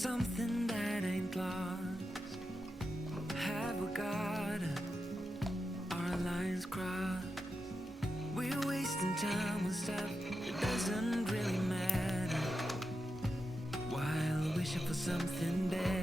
something that ain't lost? Have we got our lines crossed? We're wasting time on stuff that doesn't really matter. While wishing for something better.